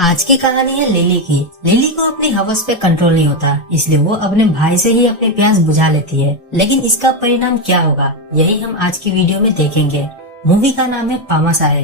आज की कहानी है लिली की। लिली को अपनी हवस पे कंट्रोल नहीं होता, इसलिए वो अपने भाई से ही अपनी प्यास बुझा लेती है। लेकिन इसका परिणाम क्या होगा, यही हम आज की वीडियो में देखेंगे। मूवी का नाम है पामासाए।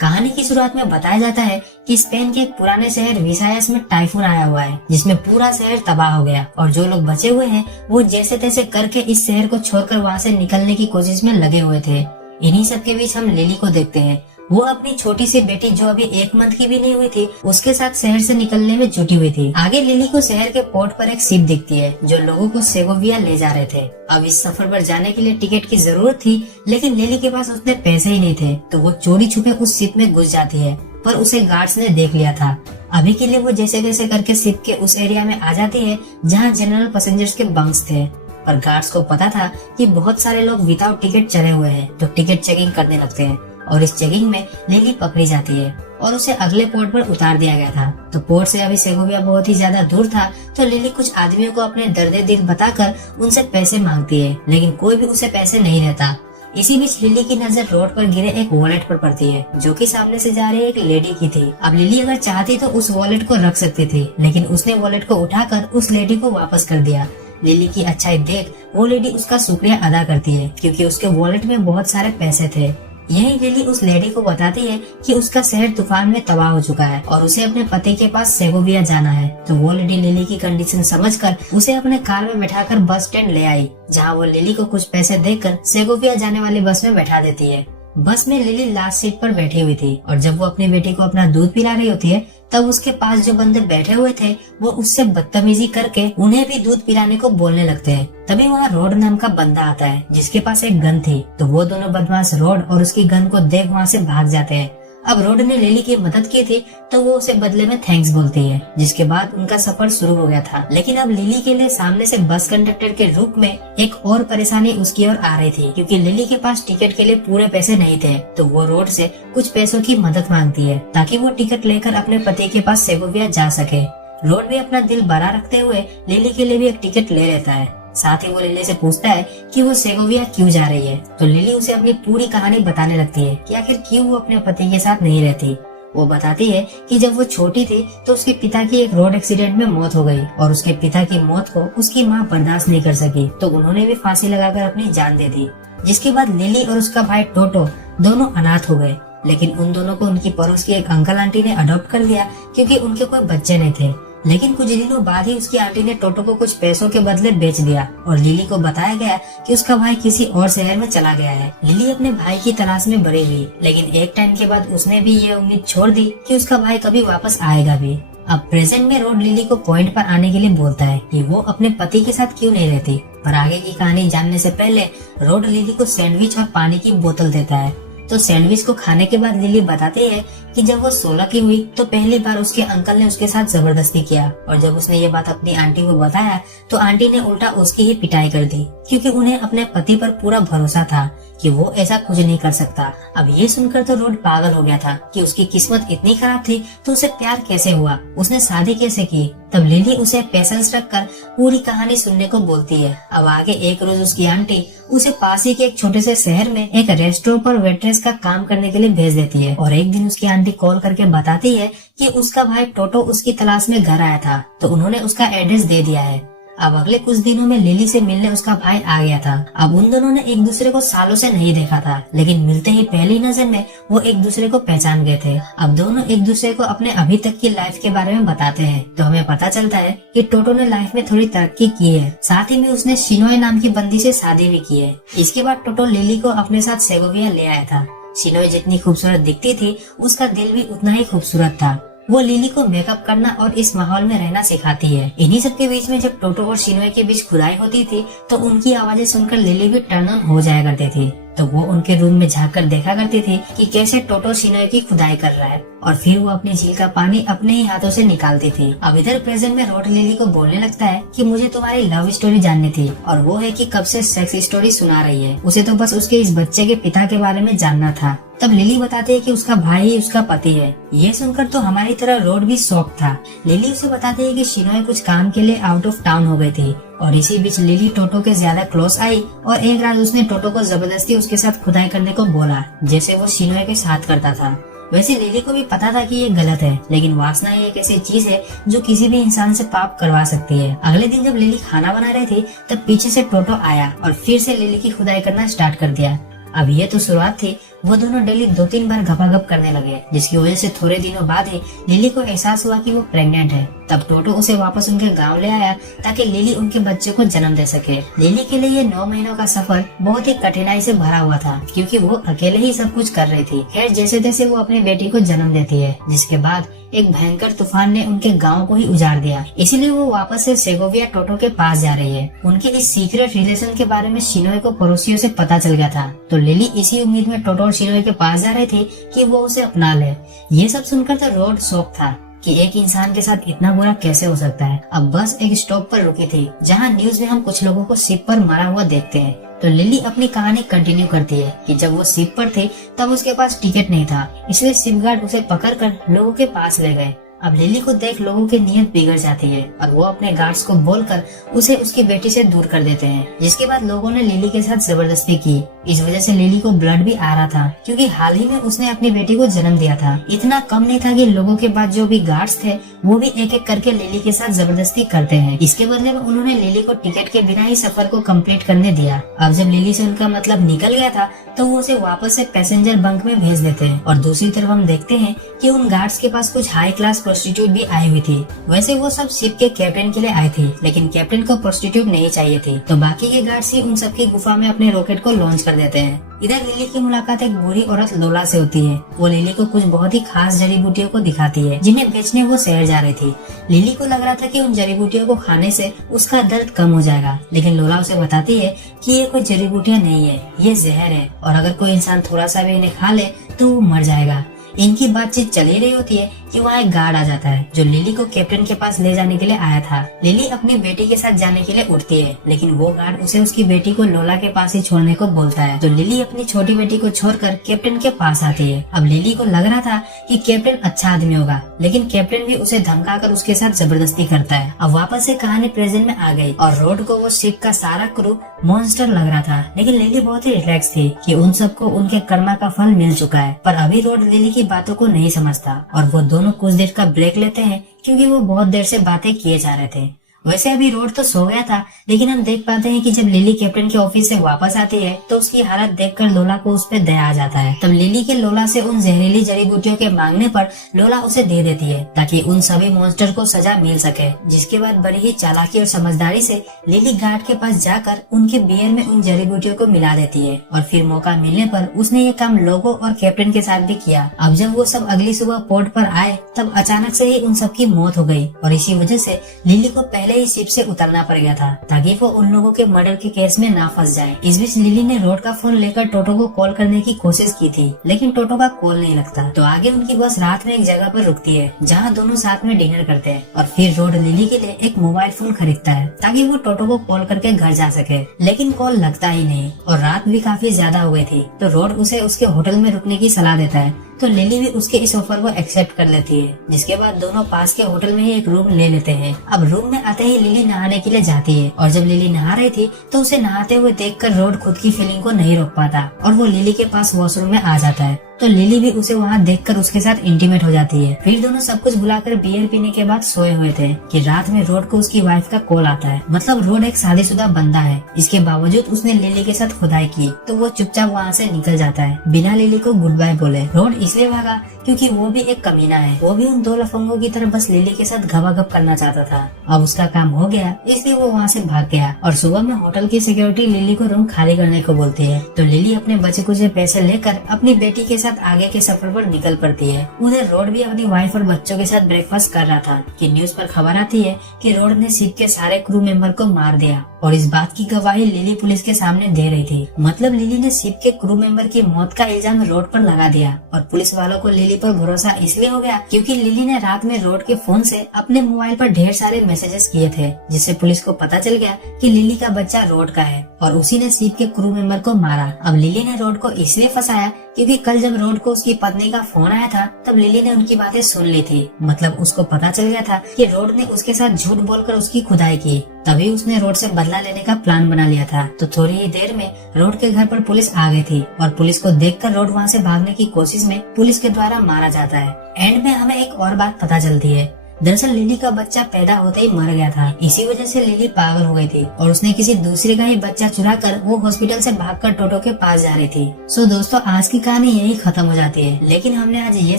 कहानी की शुरुआत में बताया जाता है कि स्पेन के एक पुराने शहर विसायस में टाइफून आया हुआ है, जिसमें पूरा शहर तबाह हो गया और जो लोग बचे हुए हैं वो जैसे तैसे करके इस शहर को छोड़कर वहाँ से निकलने की कोशिश में लगे हुए थे। इन्हीं सब के बीच हम लिली को देखते हैं। वो अपनी छोटी सी बेटी जो अभी 1 मंथ की भी नहीं हुई थी, उसके साथ शहर से निकलने में जुटी हुई थी। आगे लिली को शहर के पोर्ट पर एक शिप दिखती है जो लोगों को सेगोविया ले जा रहे थे। अब इस सफर पर जाने के लिए टिकट की जरूरत थी, लेकिन लिली के पास उतने पैसे ही नहीं थे, तो वो चोरी छुपे उस शिप में घुस जाती है, पर उसे गार्ड्स ने देख लिया था। अभी के लिए वो जैसे तैसे करके शिप के उस एरिया में आ जाती है जहाँ जनरल पैसेंजर्स के बंक्स थे। पर गार्ड्स को पता था कि बहुत सारे लोग विदाउट टिकट चढ़े हुए हैं, तो टिकट चेकिंग करने लगते हैं और इस चेकिंग में लिली पकड़ी जाती है और उसे अगले पोर्ट पर उतार दिया गया था। तो पोर्ट से अभी सेगोविया बहुत ही ज्यादा दूर था, तो लिली कुछ आदमियों को अपने दर्द दिल बताकर उनसे पैसे मांगती है, लेकिन कोई भी उसे पैसे नहीं देता। इसी बीच लिली की नजर रोड पर गिरे एक वॉलेट पर पड़ती है, जो कि सामने से जा रही एक लेडी की थी। अब लिली अगर चाहती तो उस वॉलेट को रख सकती थी, लेकिन उसने वॉलेट को उठाकर उस लेडी को वापस कर दिया। लिली की अच्छाई देख वो लेडी उसका शुक्रिया अदा करती है, क्योंकि उसके वॉलेट में बहुत सारे पैसे थे। यही लिली उस लेडी को बताती है कि उसका शहर तूफान में तबाह हो चुका है और उसे अपने पति के पास सेगोविया जाना है। तो वो लेडी लिली की कंडीशन समझकर उसे अपने कार में बैठाकर बस स्टैंड ले आई, जहाँ वो लिली को कुछ पैसे देकर सेगोविया जाने वाली बस में बैठा देती है। बस में लिली लास्ट सीट पर बैठी हुई थी और जब वो अपनी बेटी को अपना दूध पिला रही होती है, तब उसके पास जो बंदे बैठे हुए थे वो उससे बदतमीजी करके उन्हें भी दूध पिलाने को बोलने लगते हैं। तभी वहाँ रोड नाम का बंदा आता है जिसके पास एक गन थी, तो वो दोनों बदमाश रोड और उसकी गन को देख वहाँ से भाग जाते हैं। अब रोड ने लिली की मदद की थी, तो वो उसे बदले में थैंक्स बोलती है, जिसके बाद उनका सफर शुरू हो गया था। लेकिन अब लिली के लिए सामने से बस कंडक्टर के रूप में एक और परेशानी उसकी ओर आ रही थी, क्योंकि लिली के पास टिकट के लिए पूरे पैसे नहीं थे। तो वो रोड से कुछ पैसों की मदद मांगती है ताकि वो टिकट लेकर अपने पति के पास सेगोविया जा सके। रोड भी अपना दिल बड़ा रखते हुए लिली के लिए भी एक टिकट ले लेता है। साथ ही वो लिली से पूछता है कि वो सेगोविया क्यों जा रही है। तो लिली उसे अपनी पूरी कहानी बताने लगती है कि आखिर क्यों वो अपने पति के साथ नहीं रहती। वो बताती है कि जब वो छोटी थी तो उसके पिता की एक रोड एक्सीडेंट में मौत हो गई और उसके पिता की मौत को उसकी माँ बर्दाश्त नहीं कर सकी, तो उन्होंने भी फांसी लगाकर अपनी जान दे दी। जिसके बाद लिली और उसका भाई टोटो दोनों अनाथ हो गए, लेकिन उन दोनों को उनकी पड़ोस की एक अंकल आंटी ने अडॉप्ट कर लिया, क्योंकि उनके कोई बच्चे नहीं थे। लेकिन कुछ दिनों बाद ही उसकी आंटी ने टोटो को कुछ पैसों के बदले बेच दिया और लिली को बताया गया कि उसका भाई किसी और शहर में चला गया है। लिली अपने भाई की तलाश में बड़ी हुई, लेकिन एक टाइम के बाद उसने भी ये उम्मीद छोड़ दी कि उसका भाई कभी वापस आएगा भी। अब प्रेजेंट में रोड लिली को पॉइंट पर आने के लिए बोलता है कि वो अपने पति के साथ क्यों नहीं रहती। पर आगे की कहानी जानने से पहले रोड लिली को सैंडविच और पानी की बोतल देता है। तो सैंडविच को खाने के बाद लिली बताती है कि जब वो 16 की हुई तो पहली बार उसके अंकल ने उसके साथ जबरदस्ती किया, और जब उसने ये बात अपनी आंटी को बताया तो आंटी ने उल्टा उसकी ही पिटाई कर दी, क्योंकि उन्हें अपने पति पर पूरा भरोसा था कि वो ऐसा कुछ नहीं कर सकता। अब ये सुनकर तो रोड पागल हो गया था कि उसकी किस्मत इतनी खराब थी तो उसे प्यार कैसे हुआ, उसने शादी कैसे की। तब लिली उसे पेशेंस रखकर पूरी कहानी सुनने को बोलती है। अब आगे एक रोज उसकी आंटी उसे पास ही के एक छोटे से शहर में एक रेस्टोरेंट पर वेट्रेस का काम करने के लिए भेज देती है, और एक दिन उसकी आंटी कॉल करके बताती है कि उसका भाई टोटो उसकी तलाश में घर आया था, तो उन्होंने उसका एड्रेस दे दिया है। अब अगले कुछ दिनों में लिली से मिलने उसका भाई आ गया था। अब उन दोनों ने एक दूसरे को सालों से नहीं देखा था, लेकिन मिलते ही पहली नजर में वो एक दूसरे को पहचान गए थे। अब दोनों एक दूसरे को अपने अभी तक की लाइफ के बारे में बताते हैं, तो हमें पता चलता है कि टोटो ने लाइफ में थोड़ी तरक्की की है, साथ ही में उसने शिनोय नाम की बंदी से शादी भी की है। इसके बाद टोटो लिली को अपने साथ सेगोविया ले आया था। शिनोय जितनी खूबसूरत दिखती थी, उसका दिल भी उतना ही खूबसूरत था। वो लिली को मेकअप करना और इस माहौल में रहना सिखाती है। इन्हीं सब के बीच में जब टोटो और शिनोय के बीच खुदाई होती थी, तो उनकी आवाजें सुनकर लिली भी टर्न ऑन हो जाया करती थी। तो वो उनके रूम में झाँक कर देखा करती थी कि कैसे टोटो शिनोय की खुदाई कर रहा है, और फिर वो अपनी झील का पानी अपने ही हाथों से निकालती थी। अब इधर प्रेजेंट में रोड लिली को बोलने लगता है कि मुझे तुम्हारी लव स्टोरी जाननी थी, और वो है कि कब से सेक्स स्टोरी सुना रही है, उसे तो बस उसके इस बच्चे के पिता के बारे में जानना था। तब लिली बताती है कि उसका भाई ही उसका पति है। ये सुनकर तो हमारी तरह रोड भी शॉक था। लिली उसे बताती है कि शिनोय कुछ काम के लिए आउट ऑफ टाउन हो गई थी, और इसी बीच लिली टोटो के ज्यादा क्लोज आई और एक रात उसने टोटो को जबरदस्ती उसके साथ खुदाई करने को बोला, जैसे वो शिनोय के साथ करता था। वैसे लिली को भी पता था कि ये गलत है, लेकिन वासना ही एक ऐसी चीज है जो किसी भी इंसान से पाप करवा सकती है। अगले दिन जब लिली खाना बना रही थी तब पीछे से टोटो आया और फिर से लिली की खुदाई करना स्टार्ट कर दिया। अब ये तो शुरुआत थी, वो दोनों डेली 2-3 बार घपाघप करने लगे, जिसकी वजह से थोड़े दिनों बाद ही लिली को एहसास हुआ कि वो प्रेग्नेंट है। तब टोटो उसे वापस उनके गांव ले आया ताकि लिली उनके बच्चे को जन्म दे सके। लिली के लिए ये 9 महीनों का सफर बहुत ही कठिनाई से भरा हुआ था, क्योंकि वो अकेले ही सब कुछ कर रही थी। खैर जैसे तैसे वो अपनी बेटी को जन्म देती है, जिसके बाद एक भयंकर तूफान ने उनके गांव को ही उजाड़ दिया। इसीलिए वो वापस से सेगोविया टोटो के पास जा रही है। उनके इस सीक्रेट रिलेशन के बारे में शिनोए को पड़ोसियों से पता चल गया था, तो लिली इसी उम्मीद में टोटो और शिनोए के पास जा रहे थे कि वो उसे अपना ले। ये सब सुनकर तो रोड शॉक था कि एक इंसान के साथ इतना बुरा कैसे हो सकता है। अब बस एक स्टॉप पर रुकी थी, जहाँ न्यूज में हम कुछ लोगों को शिप पर मरा हुआ देखते हैं। तो लिली अपनी कहानी कंटिन्यू करती है कि जब वो शिप पर थे तब उसके पास टिकट नहीं था, इसलिए शिप गार्ड उसे पकड़कर लोगों के पास ले गए। अब लिली को देख लोगों की नीयत बिगड़ जाती है और वो अपने गार्ड्स को बोलकर उसे उसकी बेटी से दूर कर देते हैं, जिसके बाद लोगों ने लिली के साथ जबरदस्ती की। इस वजह से लिली को ब्लड भी आ रहा था, क्योंकि हाल ही में उसने अपनी बेटी को जन्म दिया था। इतना कम नहीं था कि लोगों के बाद जो भी गार्ड्स थे वो भी एक एक करके लिली के साथ जबरदस्ती करते हैं। इसके बदले में उन्होंने लिली को टिकट के बिना ही सफर को कंप्लीट करने दिया। अब जब लिली से उनका मतलब निकल गया था तो वो उसे वापस से पैसेंजर बंक में भेज देते हैं। और दूसरी तरफ हम देखते हैं कि उन गार्ड्स के पास कुछ हाई क्लास प्रोस्टिट्यूट भी आई हुई थी। वैसे वो सब शिप के कैप्टन के लिए आई थी, लेकिन कैप्टन को प्रोस्टिट्यूट नहीं चाहिए थी, तो बाकी के गार्ड्स ही उन सबकी गुफा में अपने रॉकेट को लॉन्च कर देते हैं। इधर लिली की मुलाकात एक बुरी औरत लोला से होती है। वो लिली को कुछ बहुत ही खास जड़ी बूटियों को दिखाती है, जिन्हें बेचने वो शहर जा रही थी। लिली को लग रहा था कि उन जड़ी बूटियों को खाने से उसका दर्द कम हो जाएगा, लेकिन लोला उसे बताती है कि ये कोई जड़ी बूटियाँ नहीं है, ये जहर है, और अगर कोई इंसान थोड़ा सा भी इन्हें खा ले तो वो मर जाएगा। इनकी बातचीत चल ही रही होती है कि वहाँ एक गार्ड आ जाता है जो लिली को कैप्टन के पास ले जाने के लिए आया था। लिली अपनी बेटी के साथ जाने के लिए उठती है, लेकिन वो गार्ड उसे उसकी बेटी को लोला के पास ही छोड़ने को बोलता है। तो लिली अपनी छोटी बेटी को छोड़कर कैप्टन के पास आती है। अब लिली को लग रहा था कि कैप्टन अच्छा आदमी होगा, लेकिन कैप्टन भी उसे धमकाकर उसके साथ जबरदस्ती करता है। अब वापस से कहानी प्रेजेंट में आ गई और रोड को वो शिप का सारा क्रू मॉन्स्टर लग रहा था, लेकिन लिली बहुत ही रिलैक्स थी कि उन सबको उनके कर्मा का फल मिल चुका है। पर अभी रोड लिली की बातों को नहीं समझता और वो दोनों कुछ देर का ब्रेक लेते हैं, क्योंकि वो बहुत देर से बातें किए जा रहे थे। वैसे अभी रोड तो सो गया था, लेकिन हम देख पाते हैं कि जब लिली कैप्टन के ऑफिस से वापस आती है तो उसकी हालत देखकर लोला को उस पर दया आ जाता है। तब लिली के लोला से उन जहरीली जड़ी बूटियों के मांगने पर लोला उसे दे देती है ताकि उन सभी मॉन्स्टर को सजा मिल सके। जिसके बाद बड़ी ही चालाकी और समझदारी से लिली गार्ड के पास जाकर उनके बियर में उन जड़ी बूटियों को मिला देती है और फिर मौका मिलने पर उसने ये काम लोगो और कैप्टन के साथ भी किया। अब जब वो सब अगली सुबह पोर्ट पर आए तब अचानक से ही उन सबकी मौत हो गई और इसी वजह से लिली को पहले ही शिप से उतरना पड़ गया था ताकि वो उन लोगों के मर्डर के केस में ना फंस जाए। इस बीच लिली ने रोड का फोन लेकर टोटो को कॉल करने की कोशिश की थी, लेकिन टोटो का कॉल नहीं लगता। तो आगे उनकी बस रात में एक जगह पर रुकती है जहाँ दोनों साथ में डिनर करते हैं और फिर रोड लिली के लिए एक मोबाइल फोन खरीदता है ताकि वो टोटो को कॉल करके घर जा सके, लेकिन कॉल लगता ही नहीं और रात भी काफी ज्यादा हो गई थी। तो रोड उसे उसके होटल में रुकने की सलाह देता है, तो लिली भी उसके इस ऑफर को एक्सेप्ट कर लेती है। जिसके बाद दोनों पास के होटल में ही एक रूम ले लेते हैं। अब रूम में आते ही लिली नहाने के लिए जाती है और जब लिली नहा रही थी तो उसे नहाते हुए देखकर रोड खुद की फीलिंग को नहीं रोक पाता और वो लिली के पास वॉशरूम में आ जाता है। तो लिली भी उसे वहाँ देखकर उसके साथ इंटीमेट हो जाती है। फिर दोनों सब कुछ भुलाकर बियर पीने के बाद सोए हुए थे कि रात में रोड को उसकी वाइफ का कॉल आता है। मतलब रोड एक शादीशुदा बंदा है, इसके बावजूद उसने लिली के साथ खुदाई की, तो वो चुपचाप वहाँ से निकल जाता है बिना लिली को गुड बाय बोले। रोड इसलिए भागा क्योंकि वो भी एक कमीना है, वो भी उन दो लफंगों की तरह बस लिली के साथ घबाघब करना चाहता था। अब उसका काम हो गया, इसलिए वो वहाँ से भाग गया और सुबह में होटल की सिक्योरिटी लिली को रूम खाली करने को बोलती है। तो लिली अपने बचे कुछ पैसे लेकर अपनी बेटी के साथ आगे के सफर पर निकल पड़ती है। उधर रोड भी अपनी वाइफ और बच्चों के साथ ब्रेकफास्ट कर रहा था कि न्यूज पर खबर आती है कि रोड ने शिप के सारे क्रू मेंबर को मार दिया और इस बात की गवाही लिली पुलिस के सामने दे रही थी। मतलब लिली ने शिप के क्रू मेंबर की मौत का इल्जाम रोड पर लगा दिया और पुलिस वालों को लिली पर भरोसा इसलिए हो गया क्योंकि लिली ने रात में रोड के फोन से अपने मोबाइल पर ढेर सारे मैसेजेस किए थे, जिससे पुलिस को पता चल गया कि लिली का बच्चा रोड का है और उसी ने शिप के क्रू मेंबर को मारा। अब लिली ने रोड को इसलिए फंसाया क्योंकि कल जब रोड को उसकी पत्नी का फोन आया था तब लिली ने उनकी बातें सुन ली थी। मतलब उसको पता चल गया था कि रोड ने उसके साथ झूठ बोलकर उसकी खुदाई की तभी उसने रोड से बदला लेने का प्लान बना लिया था। तो थोड़ी ही देर में रोड के घर पर पुलिस आ गई थी और पुलिस को देखकर रोड वहाँ से भागने की कोशिश में पुलिस के द्वारा मारा जाता है। एंड में हमें एक और बात पता चलती है, दरअसल लिली का बच्चा पैदा होते ही मर गया था। इसी वजह से लिली पागल हो गई थी और उसने किसी दूसरे का ही बच्चा चुरा कर वो हॉस्पिटल से भागकर टोटो के पास जा रही थी। सो दोस्तों, आज की कहानी यही खत्म हो जाती है। लेकिन हमने आज ये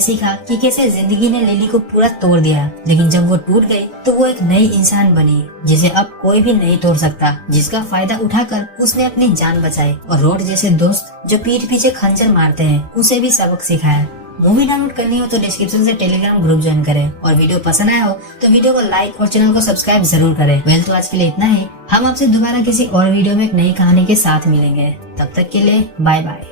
सीखा कि कैसे जिंदगी ने लिली को पूरा तोड़ दिया, लेकिन जब वो टूट गई तो वो एक नई इंसान बनी जिसे अब कोई भी नहीं तोड़ सकता, जिसका फायदा उठाकर उसने अपनी जान बचाई और रोड जैसे दोस्त जो पीठ पीछे खंजर मारते हैं उसे भी सबक सिखाया। मूवी डाउनलोड करनी हो तो डिस्क्रिप्शन से टेलीग्राम ग्रुप ज्वाइन करें और वीडियो पसंद आया हो तो वीडियो को लाइक और चैनल को सब्सक्राइब जरूर करें। वेल, तो आज के लिए इतना ही। हम आपसे दोबारा किसी और वीडियो में एक नई कहानी के साथ मिलेंगे। तब तक के लिए बाय बाय।